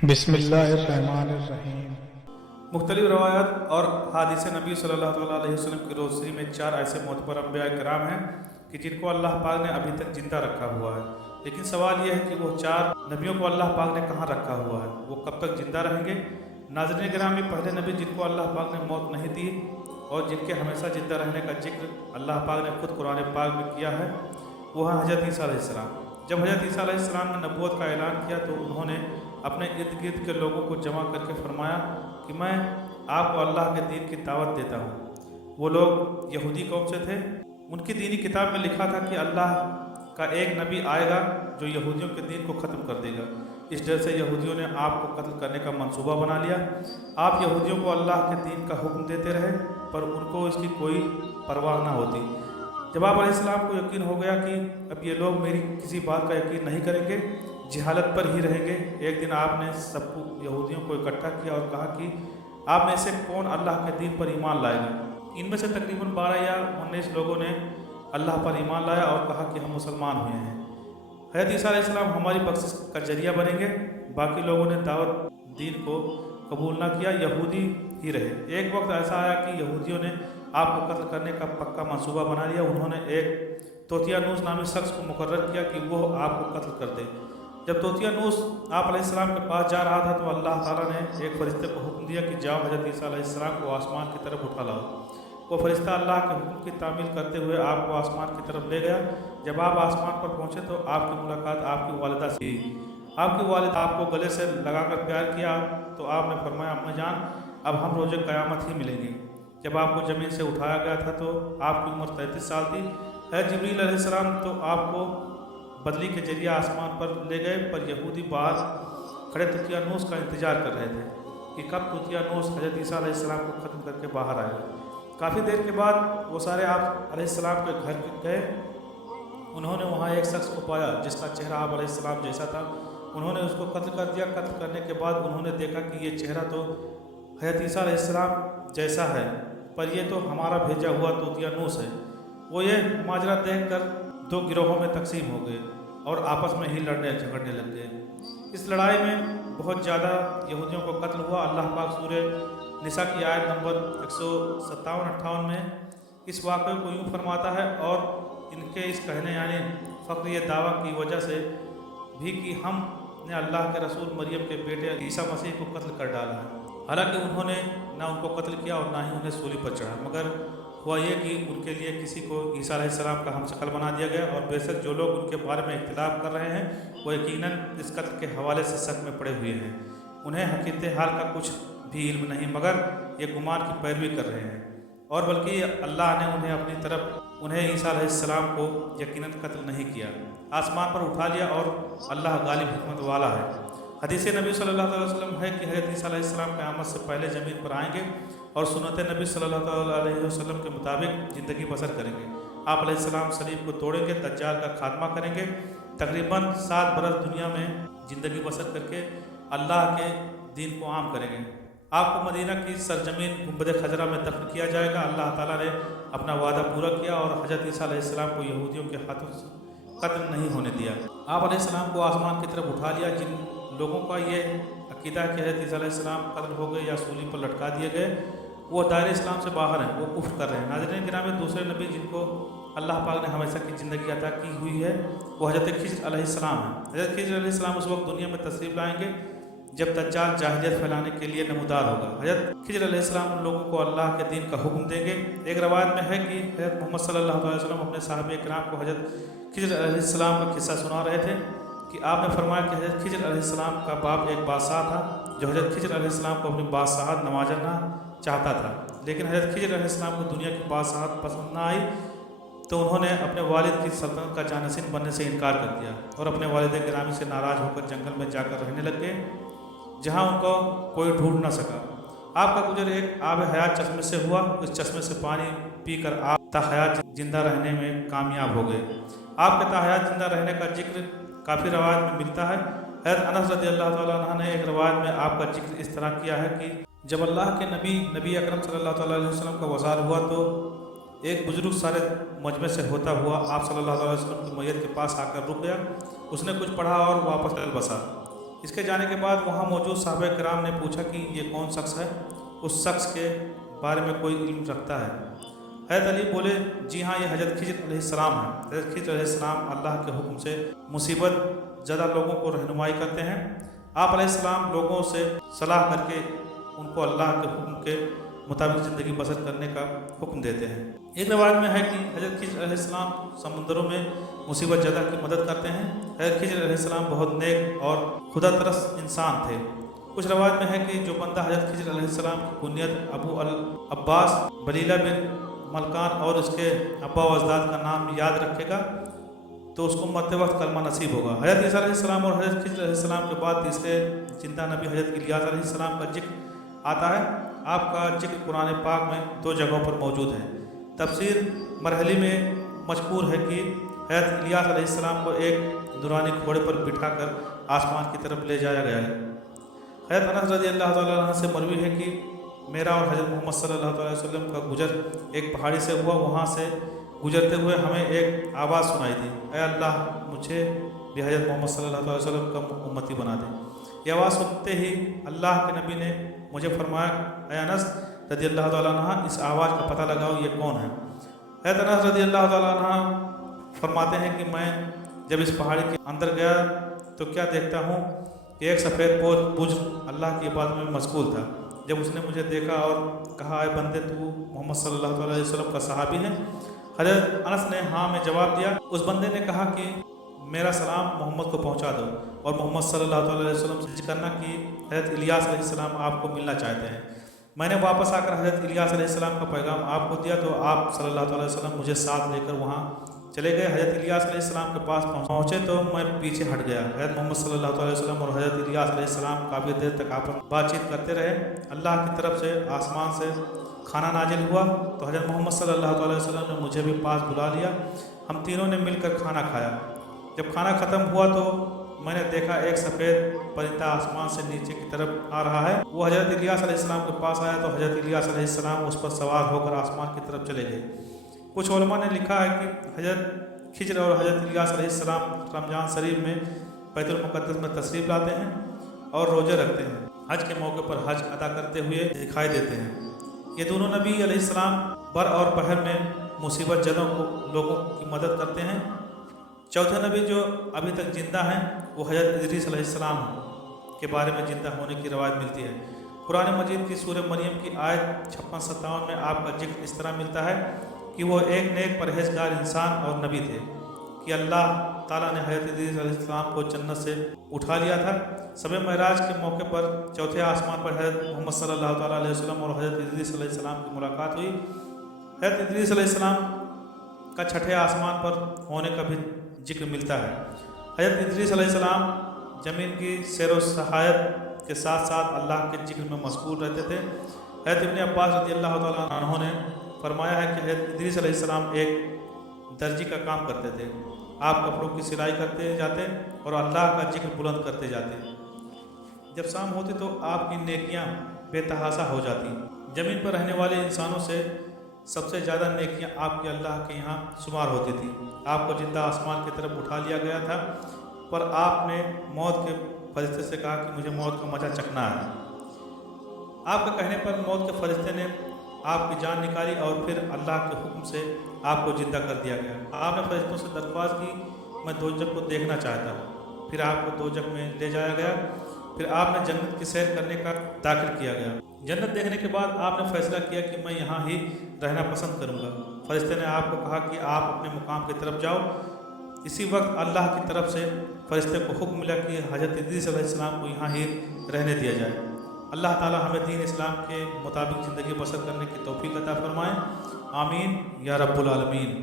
बिस्मिल्लाहिर्रहमानिर्रहीम। मुख्तलिफ रवायात और हादिस नबी सल्लल्लाहु अलैहि वसल्लम की रोशनी में चार ऐसे मोतबर अम्बिया कराम हैं कि जिनको अल्लाह पाक ने अभी तक जिंदा रखा हुआ है। लेकिन सवाल यह है कि वो चार नबियों को अल्लाह पाक ने कहाँ रखा हुआ है, वो कब तक जिंदा रहेंगे। नाज़रीन गिरामी, पहले नबी जिनको अल्लाह पाक ने मौत नहीं दी और जिनके हमेशा जिंदा रहने का जिक्र अल्लाह पाक ने खुद कुरान पाक में किया है, वो है हज़रत ईसा अलैहिस्सलाम। जब हज़रत ईसा अलैहिस्सलाम ने नबूवत का ऐलान किया तो उन्होंने अपने इर्द गिर्द के लोगों को जमा करके फरमाया कि मैं आपको अल्लाह के दीन की दावत देता हूँ। वो लोग यहूदी कौम से थे। उनकी दीनी किताब में लिखा था कि अल्लाह का एक नबी आएगा जो यहूदियों के दीन को ख़त्म कर देगा। इस डर से यहूदियों ने आपको कत्ल करने का मंसूबा बना लिया। आप यहूदियों को अल्लाह के दीन का हुक्म देते रहे पर उनको इसकी कोई परवाह ना होती। जब आप अलैहिस्सलाम को यकीन हो गया कि अब ये लोग मेरी किसी बात का यकीन नहीं करेंगे, जहालत पर ही रहेंगे, एक दिन आपने सबको यहूदियों को इकट्ठा किया और कहा कि आप में से कौन अल्लाह के दीन पर ईमान लाएगा। इनमें से तकरीबन 12 या 19 लोगों ने अल्लाह पर ईमान लाया और कहा कि हम मुसलमान हुए हैं। हज़रत ईसा अलैहिस्सलाम हमारी बख्शिश का जरिया बनेंगे। बाकी लोगों ने दावत दीन को कबूल ना किया, यहूदी ही रहे। एक वक्त ऐसा आया कि यहूदियों ने आपको कत्ल करने का पक्का मंसूबा बना लिया। उन्होंने एक तोतियानूस नामी शख्स को मुकर्रर किया कि वो आपको कत्ल कर दे। जब तोतियानूस आप अलैहिस्सलाम के पास जा रहा था तो अल्लाह ताला ने एक फरिश्ते को हुक्म दिया कि जाओ हज़रत ईसा अलैहिस्सलाम को आसमान की तरफ उठा लाओ। वो फरिश्ता अल्लाह के हुक्म की तामील करते हुए आपको आसमान की तरफ ले गया। जब आप आसमान पर पहुँचे तो आपकी मुलाकात आपकी वालिदा से हुई। आपकी वालिदा आपको गले से लगाकर प्यार किया तो आपने फरमाया, अम्मा जान, अब हम रोज़े क़यामत ही मिलेंगे। जब आपको ज़मीन से उठाया गया था तो आपकी उम्र 33 साल थी। है जिब्रील अलैहिस्सलाम तो आपको बदली के जरिए आसमान पर ले गए, पर यहूदी बाहर खड़े तोतियानूस का इंतज़ार कर रहे थे कि कब तोतियानूस हज़रत ईसा अलैहिस्सलाम को ख़त्म करके बाहर आएगा। काफ़ी देर के बाद वो सारे आप अलैहिस्सलाम के घर गए। उन्होंने वहाँ एक शख्स को पाया जिसका चेहरा आप अलैहिस्सलाम जैसा था। उन्होंने उसको कत्ल कर दिया। कत्ल करने के बाद उन्होंने देखा कि ये चेहरा तो हज़रत ईसा अलैहिस्सलाम जैसा है, पर ये तो हमारा भेजा हुआ तोतियानूस है। वो ये माजरा देखकर दो गिरोहों में तकसीम हो गए और आपस में ही लड़ने झगड़ने लग गए। इस लड़ाई में बहुत ज़्यादा यहूदियों को कत्ल हुआ। अल्लाह पाक सूरह निसा की आयत नंबर 157-58 में इस वाक़े को यूँ फरमाता है, और इनके इस कहने यानी फ़क्र दावा की वजह से भी कि हमने अल्लाह के रसूल मरियम के बेटे ईसा मसीह को कत्ल कर डाला है। हालांकि उन्होंने ना उनको कत्ल किया और ना ही उन्हें सूली पर चढ़ा, मगर हुआ ये कि उनके लिए किसी को ईसा अलैहिस्सलाम का हमशक्ल बना दिया गया। और बेशक जो लोग उनके बारे में इख्तिलाफ कर रहे हैं वो यकीनन इस कत्ल के हवाले से शक में पड़े हुए हैं। उन्हें हकीकत हाल का कुछ भी इल्म नहीं, मगर ये गुमान की पैरवी कर रहे हैं। और बल्कि अल्लाह ने उन्हें अपनी तरफ उन्हें ईसा अलैहिस्सलाम को यकीनन कत्ल नहीं किया, आसमान पर उठा लिया और अल्लाह गालिब हिकमत वाला है। हदीस नबी सल्लल्लाहु अलैहि वसल्लम है कि हज़रत ईसा अलैहिस्सलाम क़यामत से पहले ज़मीन पर आएंगे और सुन्नत नबी सल्लल्लाहु अलैहि वसल्लम के मुताबिक ज़िंदगी बसर करेंगे। आप अलैहिस्सलाम सलीब को तोड़ेंगे, दज्जाल का खात्मा करेंगे, तकरीबन 7 बरस दुनिया में ज़िंदगी बसर करके अल्लाह के दीन को आम करेंगे। आपको मदीना की सरजमीन गुंबद खजरा में दफन किया जाएगा। अल्लाह ताला ने अपना वादा पूरा किया और हज़रत ईसा अलैहिस्सलाम को यहूदियों के हाथों से कत्ल नहीं होने दिया। आप अलैहिस्सलाम को आसमान की तरफ उठा लिया। जिन लोगों का ये अकीदा है कि हज़रत ईसा अलैहिस्सलाम कत्ल हो गए या सूली पर लटका दिए गए, वो दायरे इस्लाम से बाहर हैं, वो कुफ्र कर रहे हैं। नाज़रीन गिरामी, दूसरे नबी जिनको अल्लाह पाक ने हमेशा की ज़िंदगी अता की हुई है वो हज़रत खिज़्र अलैहिस्सलाम है। हज़रत खिज़्र अलैहिस्सलाम उस वक्त दुनिया में तशरीफ़ लाएंगे जब दज्जाल जाहिलियत फैलाने के लिए नमूदार होगा। हज़रत खिज़्र अलैहिस्सलाम उन लोगों को अल्लाह के दीन का हुक्म देंगे। एक रवायत में है कि हज़रत मोहम्मद सल्लल्लाहु अलैहि वसल्लम अपने साहबे किराम को हज़रत खिज़्र अलैहिस्सलाम का किस्सा सुना रहे थे कि आपने फरमाया कि हज़रत खिज़्र अलैहिस्सलाम का बाप एक बादशाह था जो हज़रत खिज़्र अलैहिस्सलाम को अपनी बादशाहत नवाजना चाहता था, लेकिन हज़रत खिज़्र अलैहिस्सलाम को दुनिया की बादशाहत पसंद ना आई तो उन्होंने अपने वालिद की सल्तनत का जानशीन बनने से इनकार कर दिया और अपने वालिद गिरामी से नाराज़ होकर जंगल में जाकर रहने लग गए जहाँ उनको कोई ढूंढ ना सका। आपका गुजर एक आब हयात चश्मे से हुआ। उस चश्मे से पानी पीकर आप ताहयात जिंदा रहने में कामयाब हो गए। आपके ताहयात जिंदा रहने का जिक्र काफ़ी रवायत में मिलता है। हज़रत अनस रज़ियल्लाहु तआला अन्हु ने एक रवायत में आपका जिक्र इस तरह किया है कि जब अल्लाह के नबी अकरम सल्लल्लाहु अलैहि वसल्लम का वसाल हुआ तो एक बुजुर्ग सारे मजमे से होता हुआ आप सल्लल्लाहु अलैहि वसल्लम की मैयत के पास आकर रुक गया। उसने कुछ पढ़ा और वापस चल बसा। اس کے جانے کے بعد وہاں موجود صحابہ کرام نے پوچھا کہ یہ کون شخص ہے، اس شخص کے بارے میں کوئی علم رکھتا ہے؟ حضرت علی بولے جی ہاں، یہ حضرت خضر علیہ السلام ہے۔ حضرت خضر علیہ السلام اللہ کے حکم سے مصیبت زدہ لوگوں کو رہنمائی کرتے ہیں۔ آپ علیہ السلام لوگوں سے صلاح کر کے ان کو اللہ کے حکم کے مطابق زندگی بسر کرنے کا حکم دیتے ہیں۔ ایک روایت میں ہے کہ حضرت خضر علیہ السلام سمندروں میں مصیبت زدہ کی مدد کرتے ہیں۔ حضرت خضر علیہ السلام بہت نیک اور خدا ترس انسان تھے۔ کچھ روایت میں ہے کہ جو بندہ حضرت خضر علیہ السلام کی کنیت ابو العباس بلیلہ بن ملکان اور اس کے ابا و اجداد کا نام یاد رکھے گا تو اس کو مرتے وقت کلمہ نصیب ہوگا۔ حضرت عیسیٰ علیہ السلام اور حضرت خضر علیہ السلام کے بعد تیسرے زندہ نبی حضرت الیاس علیہ السلام کا ذکر آتا ہے۔ آپ کا ذکر قرآن پاک میں 2 جگہوں پر موجود ہے۔ تفسیر مرحلی میں مذکور ہے کہ حضرت الیاس علیہ السلام کو ایک نورانی گھوڑے پر بٹھا کر آسمان کی طرف لے جایا گیا ہے۔ حضرت انس رضی اللہ تعالیٰ عنہ سے مروی ہے کہ میرا اور حضرت محمد صلی اللہ علیہ وسلم کا گزر ایک پہاڑی سے ہوا، وہاں سے گزرتے ہوئے ہمیں ایک آواز سنائی دی، اے اللہ مجھے بھی حضرت محمد صلی اللہ علیہ وسلم کا امتی بنا دے۔ یہ آواز سنتے ہی اللہ کے نبی نے مجھے فرمایا، اے انس رضی اللہ تعالیٰ عنہ اس آواز کا پتہ لگاؤ یہ کون ہے۔ حضرت انس رضی اللہ تعالیٰ عنہ فرماتے ہیں کہ میں جب اس پہاڑی کے اندر گیا تو کیا دیکھتا ہوں کہ ایک سفید پوش بزرگ اللہ کی عبادت میں مشغول تھا۔ جب اس نے مجھے دیکھا اور کہا، اے بندے تو محمد صلی اللہ علیہ وسلم کا صحابی ہے؟ حضرت انس نے ہاں میں جواب دیا۔ اس بندے نے کہا کہ میرا سلام محمد کو پہنچا دو اور محمد صلی اللہ علیہ وسلم سے کرنا کہ حضرت الیاس علیہ السلام آپ کو ملنا چاہتے ہیں۔ میں نے واپس آ کر حضرت الیاس علیہ السلام کا پیغام آپ کو دیا تو آپ صلی اللہ علیہ وسلم مجھے ساتھ لے کر وہاں چلے گئے۔ حضرت الیاس علیہ السلام کے پاس پہنچے تو میں پیچھے ہٹ گیا۔ حضرت محمد صلی اللہ علیہ وسلم اور حضرت الیاس علیہ السلام کافی دیر تک آپس میں بات چیت کرتے رہے۔ اللہ کی طرف سے آسمان سے کھانا نازل ہوا تو حضرت محمد صلی اللہ علیہ وسلم نے مجھے بھی پاس بلا لیا۔ ہم تینوں نے مل کر کھانا کھایا۔ جب کھانا ختم ہوا تو میں نے دیکھا ایک سفید پرندہ آسمان سے نیچے کی طرف آ رہا ہے۔ وہ حضرت الیاس علیہ السلام کے پاس آیا تو حضرت الیاس علیہ السلام اس پر سوار ہو کر آسمان کی طرف چلے گئے۔ کچھ علماء نے لکھا ہے کہ حضرت خضر اور حضرت الیاس علیہ السلام رمضان شریف میں بیت المقدس میں تشریف لاتے ہیں اور روزے رکھتے ہیں۔ حج کے موقع پر حج ادا کرتے ہوئے دکھائی دیتے ہیں۔ یہ دونوں نبی علیہ السلام بر اور بحر میں مصیبت زدوں کو لوگوں کی مدد کرتے ہیں۔ چوتھے نبی جو ابھی تک زندہ ہیں وہ حضرت ادریس علیہ السلام کے بارے میں زندہ ہونے کی روایت ملتی ہے۔ قرآن مجید کی سورہ مریم کی آیت 56-57 میں آپ کا ذکر اس طرح ملتا ہے کہ وہ ایک نیک پرہیزگار انسان اور نبی تھے کہ اللہ تعالیٰ نے حضرت ادریس علیہ السلام کو جنت سے اٹھا لیا تھا۔ شب معراج کے موقع پر چوتھے آسمان پر حضرت محمد صلی اللہ تعالیٰ علیہ وسلم اور حضرت ادریس علیہ السلام کی ملاقات ہوئی۔ حضرت ادریس علیہ السلام کا چھٹے آسمان پر ہونے کا بھی ذکر ملتا ہے۔ حضرت ادریس علیہ السلام زمین کی سیر و سیاحت کے ساتھ ساتھ اللہ کے ذکر میں مشغول رہتے تھے۔ حضرت ابن عباس رضی اللہ تعالیٰ عنہ نے فرمایا ہے کہ حضرت ادریس علیہ السلام ایک درزی کا کام کرتے تھے۔ آپ کپڑوں کی سلائی کرتے جاتے اور اللہ کا ذکر بلند کرتے جاتے۔ جب شام ہوتی تو آپ کی نیکیاں بے تحاشا ہو جاتی۔ زمین پر رہنے والے انسانوں سے سب سے زیادہ نیکیاں آپ کے اللہ کے یہاں شمار ہوتی تھی۔ آپ کو زندہ آسمان کی طرف اٹھا لیا گیا تھا، پر آپ نے موت کے فرشتے سے کہا کہ مجھے موت کا مزہ چکھنا ہے۔ آپ کے کہنے پر موت کے فرشتے نے آپ کی جان نکالی اور پھر اللہ کے حکم سے آپ کو زندہ کر دیا گیا۔ آپ نے فرشتوں سے درخواست کی میں دوزخ کو دیکھنا چاہتا ہوں۔ پھر آپ کو دوزخ میں لے جایا گیا۔ پھر آپ نے جنت کی سیر کرنے کا داخل کیا گیا۔ جنت دیکھنے کے بعد آپ نے فیصلہ کیا کہ میں یہاں ہی رہنا پسند کروں گا۔ فرشتے نے آپ کو کہا کہ آپ اپنے مقام کی طرف جاؤ۔ اسی وقت اللہ کی طرف سے فرشتے کو حکم ملا کہ حضرت ادریس علیہ السلام کو یہاں ہی رہنے دیا جائے۔ اللہ تعالی ہمیں دین اسلام کے مطابق زندگی بسر کرنے کی توفیق عطا فرمائے۔ آمین یا رب العالمین۔